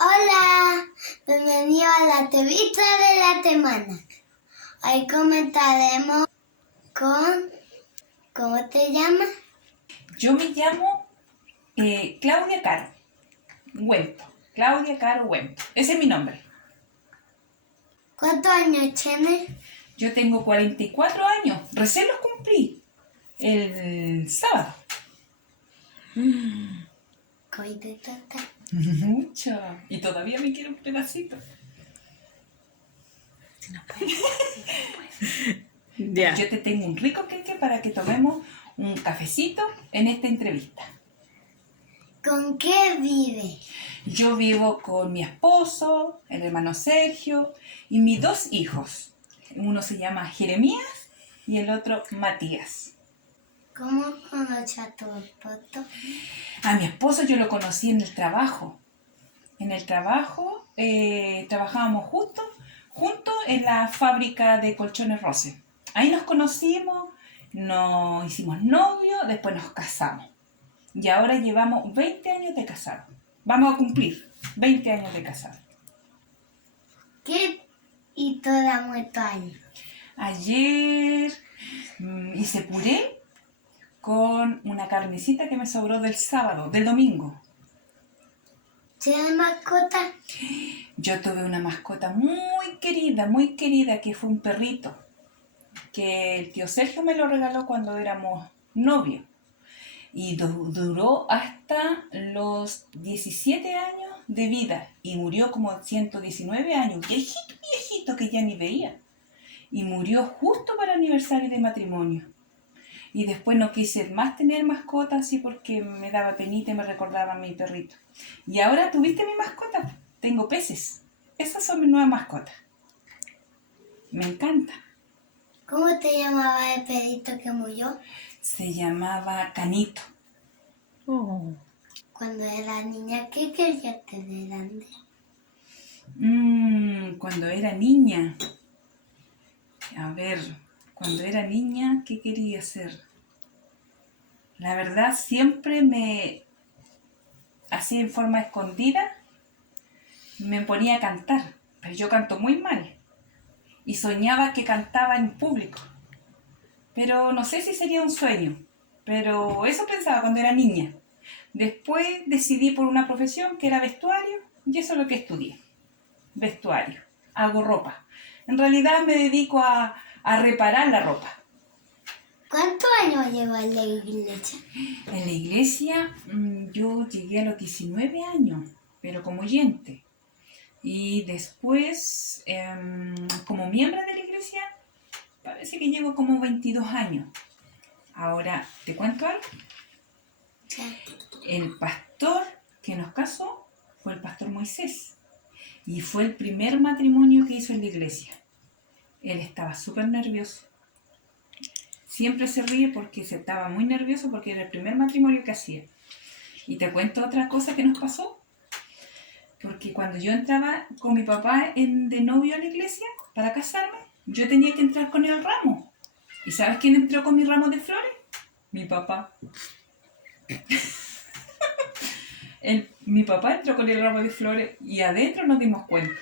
Hola, bienvenido a la entrevista de la semana. Hoy comentaremos con... ¿Cómo te llamas? Yo me llamo Claudia Caro Huempo. Claudia Caro Huempo. Ese es mi nombre. ¿Cuántos años tienes? Yo tengo 44 años. Recién los cumplí el sábado. Hoy te toca. Mucho. Y todavía me quiero un pedacito. Ya. Yo te tengo un rico queque para que tomemos un cafecito en esta entrevista. ¿Con qué vives? Yo vivo con mi esposo, el hermano Sergio y mis dos hijos. Uno se llama Jeremías y el otro Matías. ¿Cómo conoces a tu esposo? A mi esposo yo lo conocí en el trabajo. En el trabajo trabajábamos juntos en la fábrica de colchones Rose. Ahí nos conocimos, nos hicimos novios, después nos casamos. Y ahora llevamos 20 años de casados. Vamos a cumplir 20 años de casados. ¿Qué hizo la muerto ahí? Ayer hice puré con una carnecita que me sobró del sábado, del domingo. ¿Tienes mascota? Yo tuve una mascota muy querida, que fue un perrito, que el tío Sergio me lo regaló cuando éramos novios. Y duró hasta los 17 años de vida y murió como 119 años, viejito que ya ni veía. Y murió justo para el aniversario de matrimonio. Y después no quise más tener mascotas así porque me daba penita y me recordaba a mi perrito. Y ahora tuviste mi mascota. Tengo peces. Esas son mis nuevas mascotas. Me encanta. ¿Cómo te llamaba el perrito que murió? Se llamaba Canito. Oh. Cuando era niña, ¿qué querías tener grande? Cuando era niña. A ver, cuando era niña, ¿qué quería hacer? La verdad, siempre así en forma escondida, me ponía a cantar. Pero yo canto muy mal. Y soñaba que cantaba en público. Pero no sé si sería un sueño. Pero eso pensaba cuando era niña. Después decidí por una profesión que era vestuario y eso es lo que estudié. Vestuario. Hago ropa. En realidad me dedico a reparar la ropa. ¿Cuántos años llevas en la iglesia? En la iglesia yo llegué a los 19 años, pero como oyente. Y después, como miembro de la iglesia, parece que llevo como 22 años. Ahora, ¿te cuento algo? El pastor que nos casó fue el pastor Moisés. Y fue el primer matrimonio que hizo en la iglesia. Él estaba súper nervioso. Siempre se ríe porque se estaba muy nervioso porque era el primer matrimonio que hacía. Y te cuento otra cosa que nos pasó. Porque cuando yo entraba con mi papá de novio a la iglesia para casarme, yo tenía que entrar con el ramo. ¿Y sabes quién entró con mi ramo de flores? Mi papá. Mi papá entró con el ramo de flores y adentro nos dimos cuenta.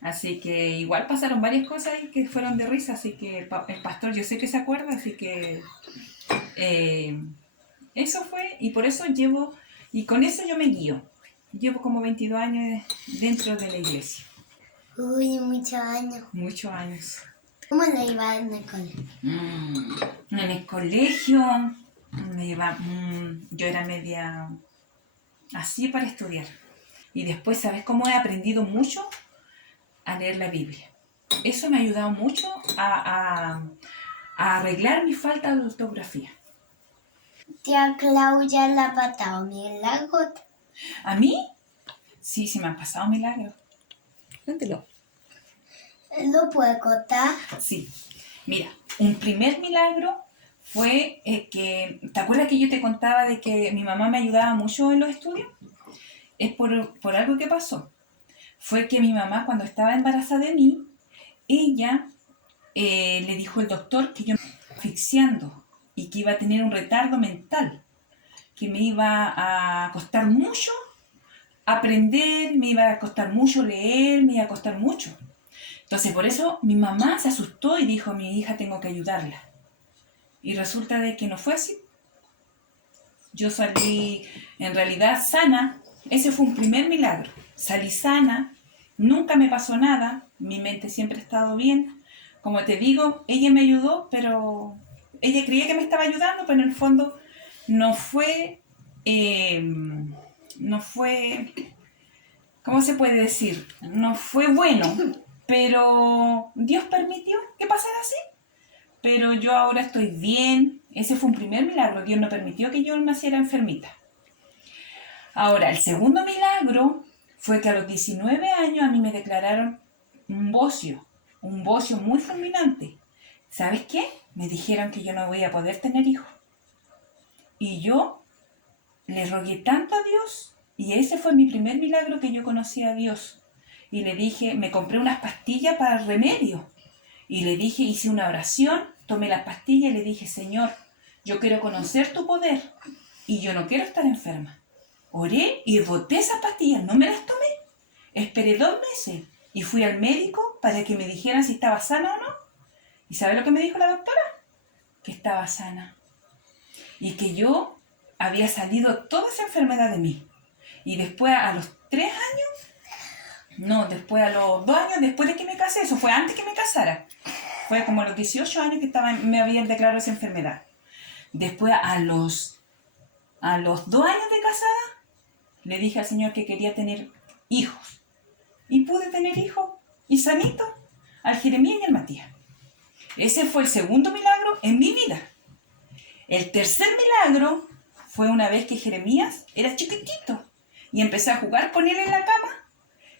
Así que igual pasaron varias cosas ahí que fueron de risa, así que el pastor yo sé que se acuerda, así que eso fue y por eso y con eso yo me guío. Llevo como 22 años dentro de la iglesia. Uy, muchos años. Muchos años. ¿Cómo le iba en el colegio? En el colegio yo era media así para estudiar. Y después, ¿sabes cómo he aprendido mucho? A leer la Biblia. Eso me ha ayudado mucho a arreglar mi falta de ortografía. Tía Claudia la ha pasado bien la gota. ¿A mí? Sí, me han pasado milagros. Cuéntelo. ¿Lo puede contar? Sí. Mira, un primer milagro fue que... ¿Te acuerdas que yo te contaba de que mi mamá me ayudaba mucho en los estudios? Es por algo que pasó. Fue que mi mamá, cuando estaba embarazada de mí, ella le dijo al doctor que yo me estaba asfixiando y que iba a tener un retardo mental, que me iba a costar mucho aprender, me iba a costar mucho leer, me iba a costar mucho. Entonces por eso mi mamá se asustó y dijo, mi hija tengo que ayudarla. Y resulta de que no fue así. Yo salí en realidad sana, ese fue un primer milagro. Salí sana, nunca me pasó nada, mi mente siempre ha estado bien. Como te digo, ella me ayudó, pero ella creía que me estaba ayudando, pero en el fondo no fue, no fue, ¿cómo se puede decir? No fue bueno, pero Dios permitió que pasara así. Pero yo ahora estoy bien. Ese fue un primer milagro. Dios no permitió que yo naciera enfermita. Ahora, el segundo milagro fue que a los 19 años a mí me declararon un bocio muy fulminante. ¿Sabes qué? Me dijeron que yo no voy a poder tener hijos. Y yo le rogué tanto a Dios, y ese fue mi primer milagro que yo conocí a Dios. Y le dije, me compré unas pastillas para el remedio. Y le dije, hice una oración, tomé las pastillas y le dije, Señor, yo quiero conocer tu poder y yo no quiero estar enferma. Oré y boté esas pastillas, no me las tomé. Esperé 2 meses y fui al médico para que me dijeran si estaba sana o no. ¿Y sabe lo que me dijo la doctora? Que estaba sana. Y que yo había salido toda esa enfermedad de mí. Y después a los 3 años, no, después a los 2 años, después de que me casé, eso fue antes que me casara. Fue como a los 18 años que me habían declarado esa enfermedad. Después a los 2 años de casada, le dije al Señor que quería tener hijos. Y pude tener hijos, y sanito, al Jeremías y al Matías. Ese fue el segundo milagro en mi vida. El tercer milagro fue una vez que Jeremías era chiquitito y empecé a jugar con él en la cama.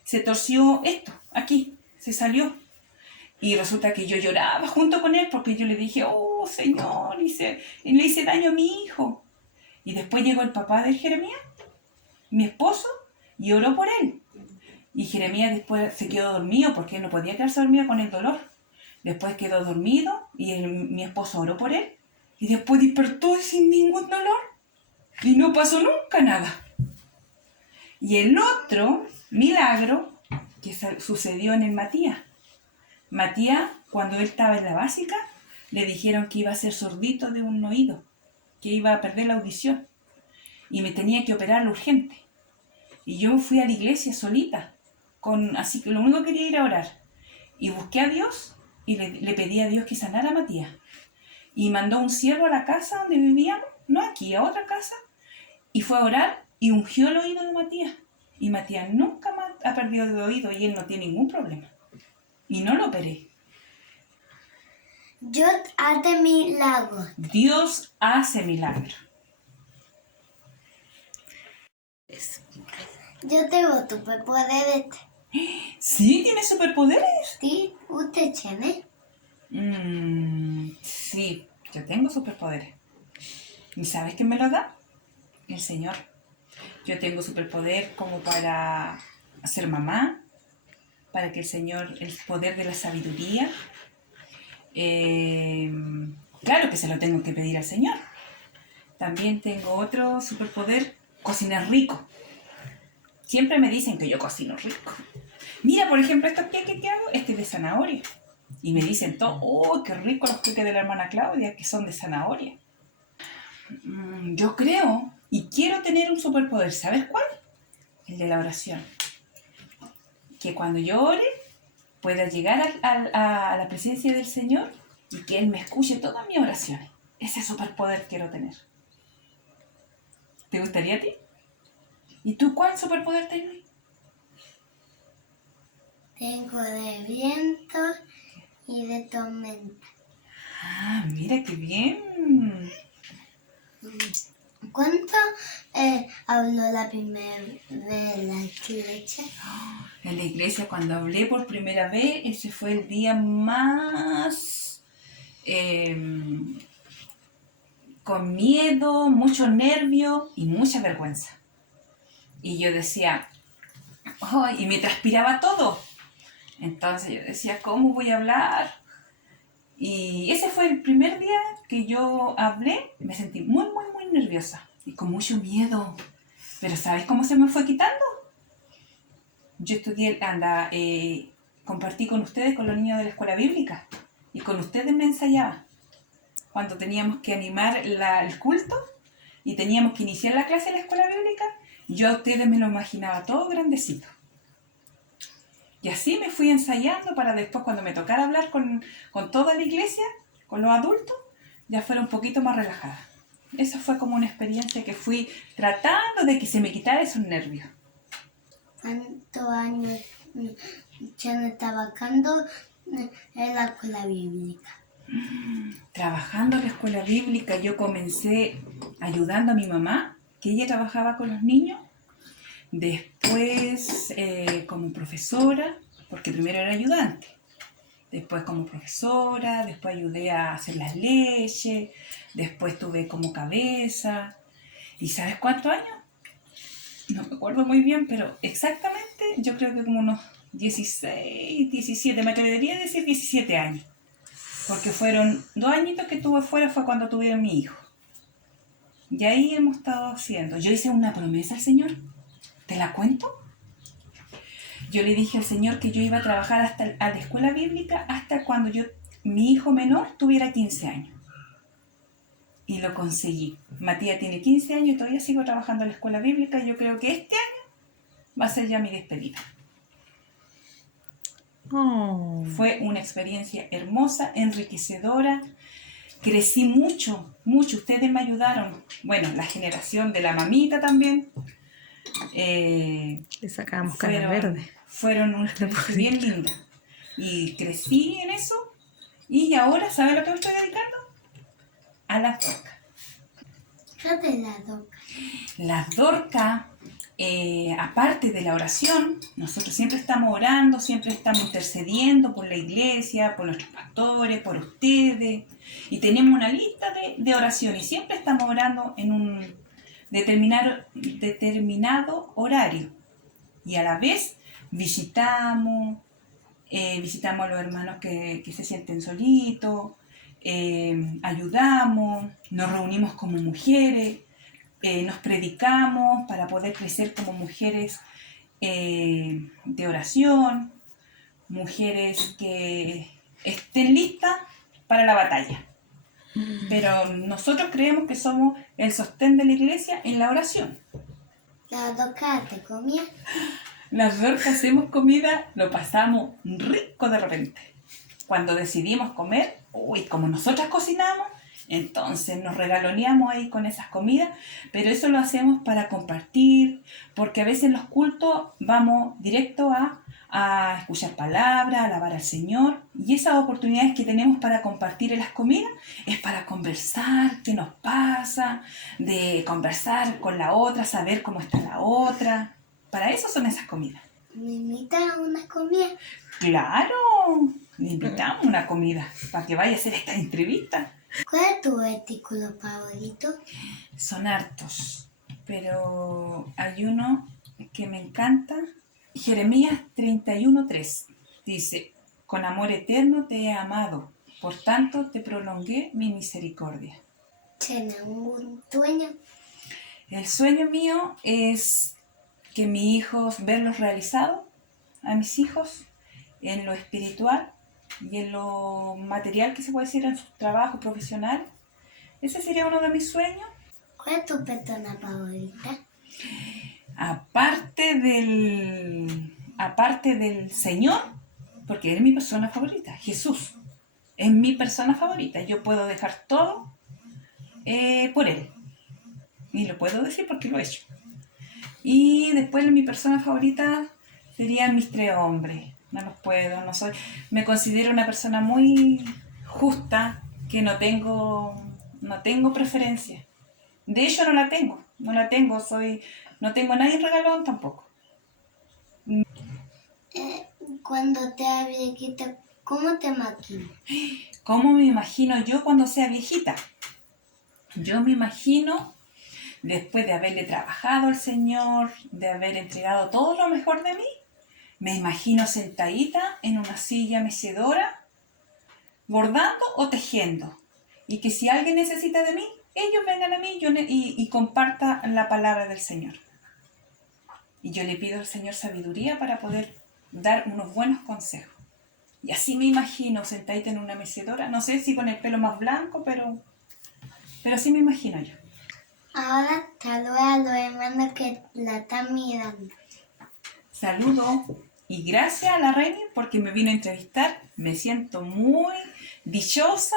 Se torció esto, aquí, se salió. Y resulta que yo lloraba junto con él porque yo le dije, oh Señor, le hice daño a mi hijo. Y después llegó el papá de Jeremías, mi esposo, y oró por él. Y Jeremías después se quedó dormido porque él no podía quedarse dormido con el dolor. Después quedó dormido y mi esposo oró por él. Y después despertó sin ningún dolor. Y no pasó nunca nada. Y el otro milagro que sucedió en el Matías. Matías, cuando él estaba en la básica, le dijeron que iba a ser sordito de un oído, que iba a perder la audición. Y me tenía que operar urgente. Y yo fui a la iglesia solita, así que lo único que quería ir a orar. Y busqué a Dios y le pedí a Dios que sanara a Matías. Y mandó un siervo a la casa donde vivíamos, no aquí, a otra casa, y fue a orar y ungió el oído de Matías. Y Matías nunca más ha perdido el oído y él no tiene ningún problema. Y no lo operé. Dios hace milagros. Dios hace milagros. Yo tengo superpoderes. ¿Sí? ¿Tienes superpoderes? ¿Sí? ¿Usted tiene? Sí, yo tengo superpoderes. ¿Y sabes quién me lo da? El Señor. Yo tengo superpoder como para ser mamá, para que el Señor, el poder de la sabiduría, claro que se lo tengo que pedir al Señor. También tengo otro superpoder, cocinar rico. Siempre me dicen que yo cocino rico. Mira, por ejemplo, estos queques que hago, este es de zanahoria. Y me dicen todo, oh, qué rico los queques de la hermana Claudia, que son de zanahoria. Yo creo y quiero tener un superpoder. ¿Sabes cuál? El de la oración. Que cuando yo ore, pueda llegar a la presencia del Señor y que Él me escuche todas mis oraciones. Ese superpoder quiero tener. ¿Te gustaría a ti? ¿Y tú cuál superpoder tienes? Tengo de viento y de tormenta. Ah, mira qué bien. ¿Cuánto habló la primera vez en la iglesia? En la iglesia, cuando hablé por primera vez, ese fue el día más con miedo, mucho nervio y mucha vergüenza. Y yo decía, oh, y me transpiraba todo. Entonces yo decía, ¿cómo voy a hablar? Y ese fue el primer día que yo hablé, me sentí muy, muy, muy nerviosa y con mucho miedo. Pero ¿sabes cómo se me fue quitando? yo estudié, compartí con ustedes, con los niños de la escuela bíblica, y con ustedes me ensayaba. Cuando teníamos que animar el culto y teníamos que iniciar la clase en la escuela bíblica, yo a ustedes me lo imaginaba todo grandecito. Y así me fui ensayando para después, cuando me tocara hablar con toda la iglesia, con los adultos, ya fuera un poquito más relajada. Esa fue como una experiencia que fui tratando de que se me quitara esos nervios. ¿Cuántos años ya no está trabajando en la escuela bíblica? Trabajando en la escuela bíblica, yo comencé ayudando a mi mamá, que ella trabajaba con los niños. Después como profesora, porque primero era ayudante. Después como profesora, después ayudé a hacer las leyes, después tuve como cabeza. ¿Y sabes cuántos años? No me acuerdo muy bien, pero exactamente yo creo que como unos 16, 17, me atrevería a decir 17 años. Porque fueron 2 añitos que estuve fuera, fue cuando tuve a mi hijo. Y ahí hemos estado haciendo. Yo hice una promesa al Señor. ¿Te la cuento? Yo le dije al Señor que yo iba a trabajar a la escuela bíblica hasta cuando mi hijo menor tuviera 15 años. Y lo conseguí. Matías tiene 15 años y todavía sigo trabajando en la escuela bíblica y yo creo que este año va a ser ya mi despedida. Oh. Fue una experiencia hermosa, enriquecedora. Crecí mucho, mucho. Ustedes me ayudaron. Bueno, la generación de la mamita también. Le sacábamos canas verdes. Fueron una experiencia bien linda. Y crecí en eso. Y ahora, ¿sabes a lo que me estoy dedicando? A las dorcas. ¿Qué de la doca? Las dorcas, aparte de la oración, nosotros siempre estamos orando, siempre estamos intercediendo por la iglesia, por nuestros pastores, por ustedes. Y tenemos una lista de oración y siempre estamos orando en un determinado horario. Y a la vez visitamos a los hermanos que se sienten solitos, ayudamos, nos reunimos como mujeres, nos predicamos para poder crecer como mujeres de oración, mujeres que estén listas para la batalla. Pero nosotros creemos que somos el sostén de la iglesia en la oración. ¿La doca te comía? Las dorcas hacemos comida, lo pasamos rico de repente. Cuando decidimos comer, como nosotras cocinamos, entonces nos regaloneamos ahí con esas comidas, pero eso lo hacemos para compartir, porque a veces en los cultos vamos directo a escuchar palabras, a alabar al Señor, y esas oportunidades que tenemos para compartir en las comidas es para conversar, qué nos pasa, de conversar con la otra, saber cómo está la otra. Para eso son esas comidas. ¿Me invitan a una comida? ¡Claro! Le invitamos una comida para que vaya a hacer esta entrevista. ¿Cuál es tu versículo favorito? Son hartos, pero hay uno que me encanta. Jeremías 31:3 dice: con amor eterno te he amado, por tanto te prolongué mi misericordia. ¿Tienes un sueño? El sueño mío es que mis hijos, verlos realizados, a mis hijos, en lo espiritual y en lo material, que se puede decir, en su trabajo profesional. Ese sería uno de mis sueños. ¿Cuál es tu persona favorita? Aparte del Señor, porque Él es mi persona favorita, Jesús es mi persona favorita. Yo puedo dejar todo por Él. Y lo puedo decir porque lo he hecho. Y después mi persona favorita serían mis 3 hombres. No los puedo, no soy. Me considero una persona muy justa, que no tengo preferencia. De hecho no la tengo, no tengo nadie regalón tampoco. Cuando te hagas viejita, ¿cómo te maquillas? ¿Cómo me imagino yo cuando sea viejita? Yo me imagino, después de haberle trabajado al Señor, de haber entregado todo lo mejor de mí, me imagino sentadita en una silla mecedora, bordando o tejiendo. Y que si alguien necesita de mí, ellos vengan a mí y compartan la palabra del Señor. Y yo le pido al Señor sabiduría para poder dar unos buenos consejos. Y así me imagino, sentadita en una mecedora, no sé si con el pelo más blanco, pero así me imagino yo. Ahora saluda a los hermanos que la están mirando. Saludo y gracias a la Reina porque me vino a entrevistar. Me siento muy dichosa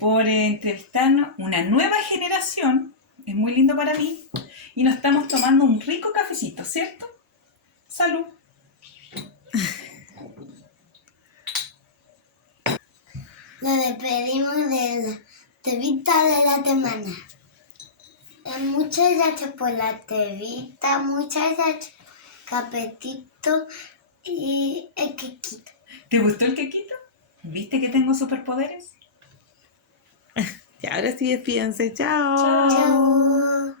por entrevistarnos una nueva generación. Es muy lindo para mí. Y nos estamos tomando un rico cafecito, ¿cierto? Salud. Nos despedimos de la entrevista de la semana. Muchas gracias por la entrevista, muchas gracias, Capetito y el Quequito. ¿Te gustó el quequito? ¿Viste que tengo superpoderes? Y ahora sí, despídense. Chao. Chao. Chao.